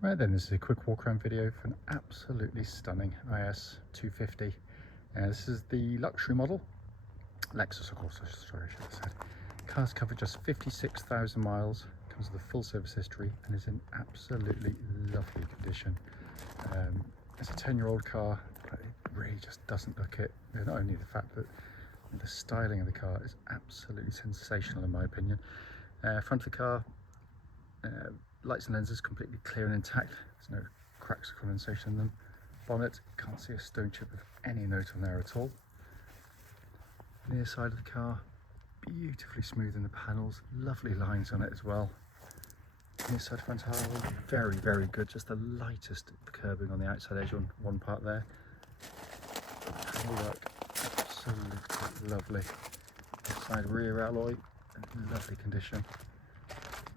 Right then, this is a quick walk around video for an absolutely stunning IS250. This is the luxury model. Lexus, of course, sorry, I should have said. Car's covered just 56,000 miles, comes with a full service history and is in absolutely lovely condition. It's a 10-year-old car, but it really just doesn't look it. Not only the fact that the styling of the car is absolutely sensational in my opinion. Front of the car, lights and lenses completely clear and intact. There's no cracks or condensation in them. Bonnet, can't see a stone chip of any note on there at all. Near side of the car, beautifully smooth in the panels, lovely lines on it as well. Near side front harrow, very good, just the lightest curbing on the outside edge on one part there. Panel work, absolutely lovely. Side rear alloy, in lovely condition.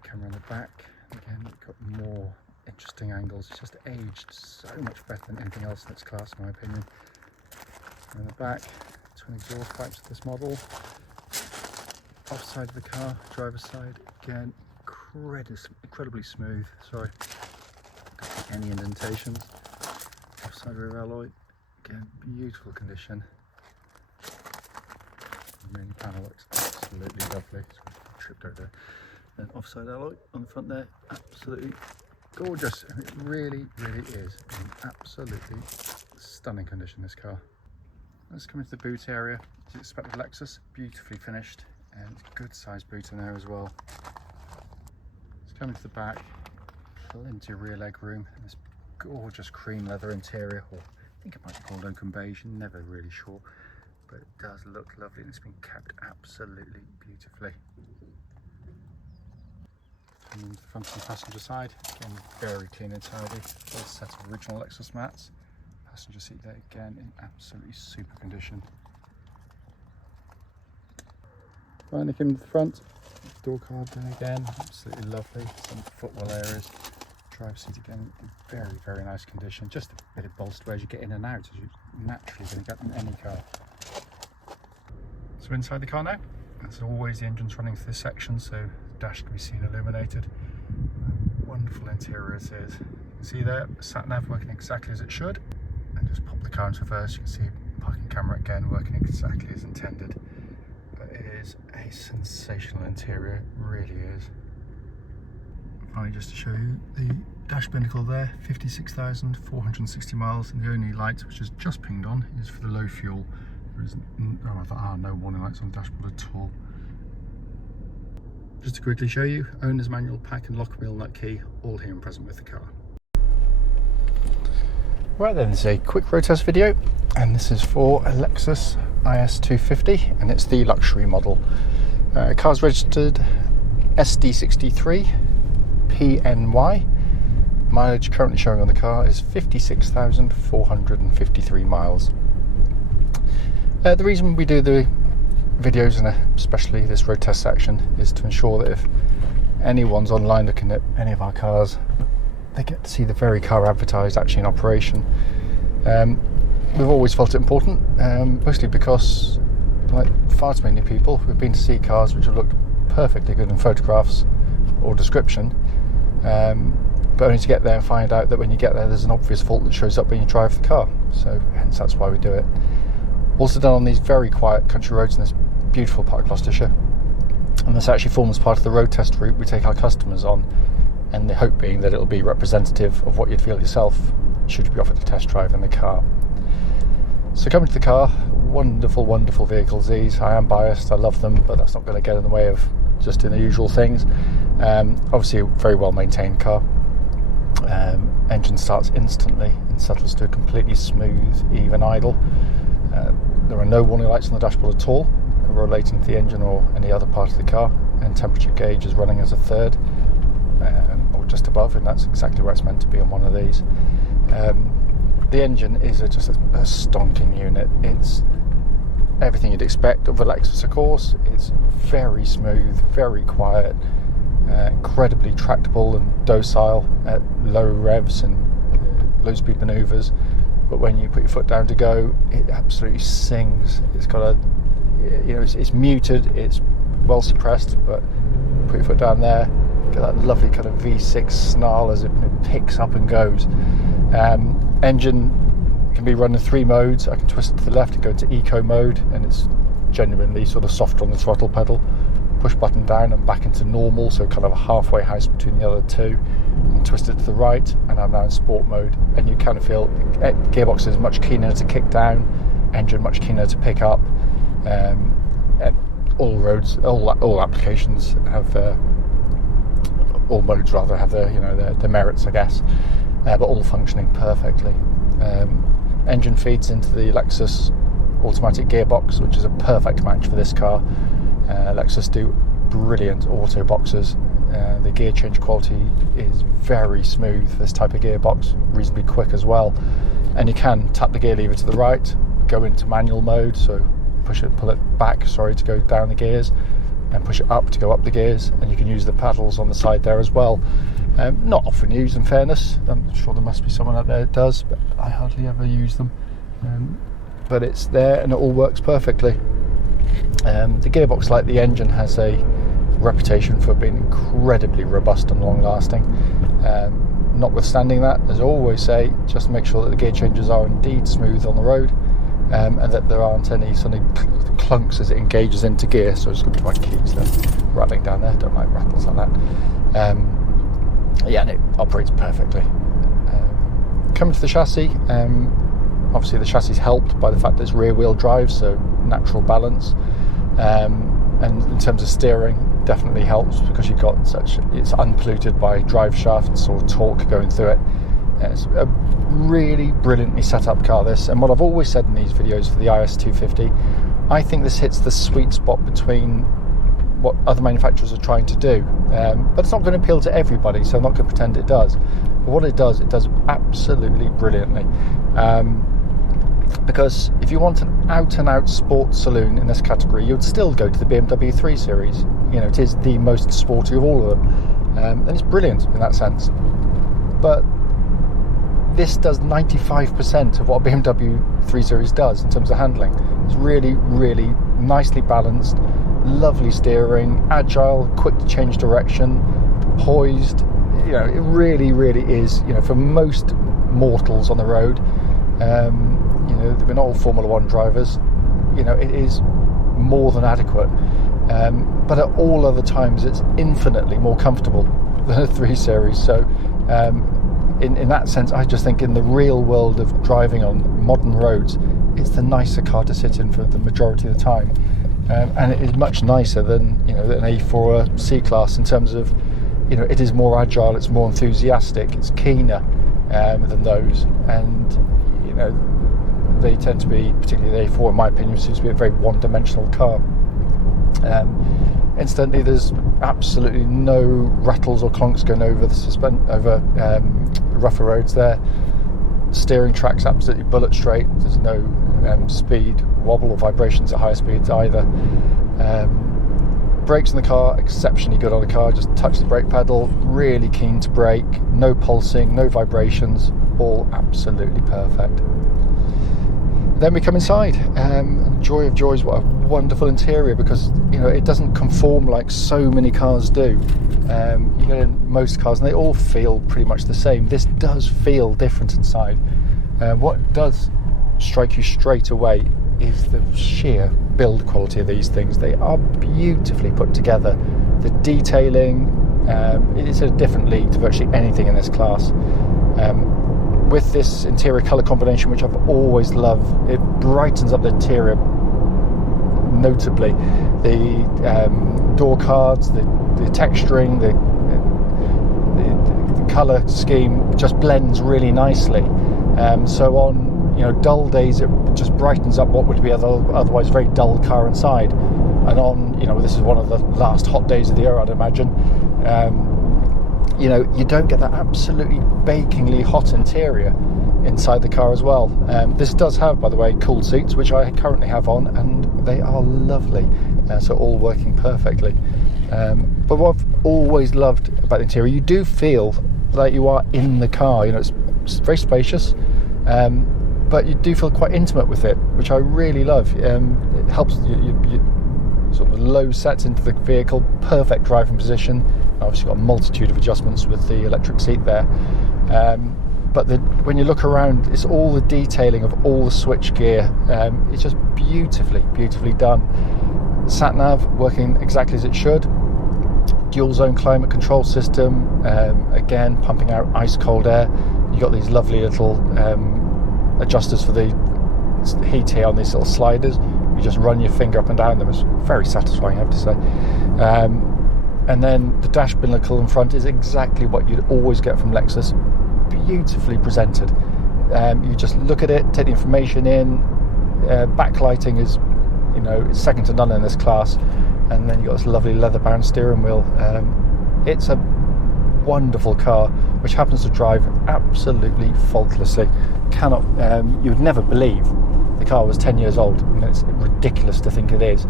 Camera on the back, again you've got more interesting angles. It's just aged so much better than anything else in its class in my opinion. And on the back, twin exhaust pipes of this model. Offside of the car, driver's side, again incredibly smooth. Sorry, don't see any indentations. Offside rear alloy, again beautiful condition. The main panel looks absolutely lovely. Tripped over there. Then offside alloy on the front there, absolutely gorgeous, and it really is in absolutely stunning condition, this car. Let's come into the boot area. As you expect with Lexus, beautifully finished, and good sized boot in there as well. Let's come into the back, plenty of rear leg room, and this gorgeous cream leather interior, or I think it might be called oak and beige, never really sure, but it does look lovely and it's been kept absolutely beautifully. And the front and passenger side, again very clean and tidy, full set of original Lexus mats. Passenger seat there again in absolutely super condition. Finally came to the front, door card there again, absolutely lovely, some footwell areas. Drive seat again in very nice condition, just a bit of bolster as you get in and out, as you're naturally going to get in any car. So inside the car now, as always the engine's running through this section, so the dash can be seen illuminated. Wonderful interior it is. You can see there, sat nav working exactly as it should, and just pop the car into reverse, you can see parking camera again working exactly as intended. But it is a sensational interior, it really is. Finally, just to show you the dash binnacle there, 56,460 miles, and the only light which is just pinged on is for the low fuel. There are no warning lights on the dashboard at all. Just to quickly show you, owner's manual, pack and lock wheel nut key, all here and present with the car. Right then, this is a quick road test video, and this is for a Lexus IS250, and it's the luxury model. Car's registered SD63PNE. Mileage currently showing on the car is 56,453 miles. The reason we do the videos, and especially this road test section, is to ensure that if anyone's online looking at any of our cars, they get to see the very car advertised actually in operation. We've always felt it important, mostly because, like far too many people, we've been to see cars which have looked perfectly good in photographs or description, but only to get there and find out that when you get there there's an obvious fault that shows up when you drive the car. So hence that's why we do it. Also done on these very quiet country roads in this beautiful part of Gloucestershire, and this actually forms part of the road test route we take our customers on, and the hope being that it'll be representative of what you'd feel yourself should you be offered a test drive in the car. So coming to the car, wonderful vehicles these. I am biased, I love them, but that's not going to get in the way of just doing the usual things. Obviously a very well maintained car. Engine starts instantly and settles to a completely smooth, even idle. There are no warning lights on the dashboard at all relating to the engine or any other part of the car, and temperature gauge is running as a third, or just above, and that's exactly where it's meant to be on one of these. The engine is just a stonking unit. It's everything you'd expect of a Lexus, of course. It's very smooth, very quiet, incredibly tractable and docile at low revs and low speed manoeuvres. But when you put your foot down to go, it absolutely sings. It's got a, it's muted, it's well suppressed, but put your foot down there, Get that lovely kind of V6 snarl as it picks up and goes. Engine can be run in 3 modes. I can twist it to the left and go into eco mode, and it's genuinely sort of softer on the throttle pedal. Push button down and back into normal, so kind of a halfway house between the other two, and twist it to the right, and I'm now in sport mode. And you kind of feel gearbox is much keener to kick down, engine much keener to pick up. And all roads, all applications have all modes rather have their merits, I guess, but all functioning perfectly. Engine feeds into the Lexus automatic gearbox, which is a perfect match for this car. Lexus do brilliant auto boxes. The gear change quality is very smooth for this type of gearbox, reasonably quick as well. And you can tap the gear lever to the right, go into manual mode, so pull it back, to go down the gears, and push it up to go up the gears. And you can use the paddles on the side there as well. Not often used, in fairness. I'm sure there must be someone out there that does, but I hardly ever use them. But it's there and it all works perfectly. The gearbox, like the engine, has a reputation for being incredibly robust and long lasting. Notwithstanding that, as I always say, just make sure that the gear changes are indeed smooth on the road, and that there aren't any sort of clunks as it engages into gear. So I'm just going to put my keys there rattling down there. Don't like rattles like that. And it operates perfectly. Coming to the chassis, obviously the chassis is helped by the fact that it's rear wheel drive, so natural balance. And in terms of steering, definitely helps because you've got it's unpolluted by drive shafts or torque going through it. It's a really brilliantly set up car, this. And what I've always said in these videos for the IS250, I think this hits the sweet spot between what other manufacturers are trying to do, but it's not going to appeal to everybody, so I'm not going to pretend it does. But what it does absolutely brilliantly. Because if you want an out-and-out sports saloon in this category, you'd still go to the BMW 3 Series. It is the most sporty of all of them, and it's brilliant in that sense. But this does 95% of what a BMW 3 Series does in terms of handling. It's really, really nicely balanced, lovely steering, agile, quick to change direction, poised. It really, really is. For most mortals on the road, we're not all Formula 1 drivers. It is more than adequate. But at all other times, it's infinitely more comfortable than a 3 Series. So, in that sense, I just think in the real world of driving on modern roads, it's the nicer car to sit in for the majority of the time. And it is much nicer than an A4 or C-Class in terms of, it is more agile, it's more enthusiastic, it's keener than those. And, they tend to be, particularly the A4 in my opinion, seems to be a very one-dimensional car. Incidentally, there's absolutely no rattles or clunks going over the rougher roads there. Steering track's absolutely bullet straight. There's no speed wobble or vibrations at higher speeds either. Brakes in the car, exceptionally good on the car. Just touch the brake pedal, really keen to brake, no pulsing, no vibrations, all absolutely perfect. Then we come inside, and joy of joys, what a wonderful interior, because it doesn't conform like so many cars do. You get in most cars and they all feel pretty much the same. This does feel different inside. What does strike you straight away is the sheer build quality of these things. They are beautifully put together. The detailing, it is a different league to virtually anything in this class. With this interior colour combination, which I've always loved, it brightens up the interior notably. The door cards, the texturing, the colour scheme just blends really nicely. So on dull days, it just brightens up what would be otherwise very dull car inside. And on this is one of the last hot days of the year, I'd imagine. You don't get that absolutely bakingly hot interior inside the car as well. This does have, by the way, cooled seats, which I currently have on, and they are lovely. So all working perfectly. But what I've always loved about the interior, you do feel like you are in the car. It's very spacious, but you do feel quite intimate with it, which I really love. It helps you sort of low sets into the vehicle, perfect driving position, Obviously got a multitude of adjustments with the electric seat there. But when you look around, it's all the detailing of all the switch gear. It's just beautifully done. Sat nav working exactly as it should. Dual zone climate control system, again pumping out ice cold air. You got these lovely little adjusters for the heat here on these little sliders. You just run your finger up and down them. It's very satisfying, I have to say. And then the dash binnacle in front is exactly what you'd always get from Lexus. Beautifully presented. You just look at it, take the information in. Backlighting is, it's second to none in this class. And then you've got this lovely leather-bound steering wheel. It's a wonderful car, which happens to drive absolutely faultlessly. You would never believe the car was 10 years old. I mean, it's ridiculous to think it is,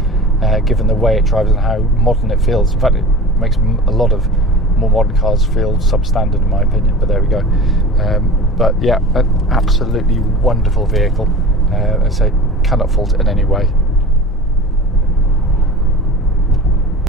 given the way it drives and how modern it feels. In fact, it makes a lot of more modern cars feel substandard, in my opinion, but there we go. But yeah, an absolutely wonderful vehicle. As I say, cannot fault it in any way.